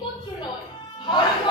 Hollywood through Lord. Hollywood.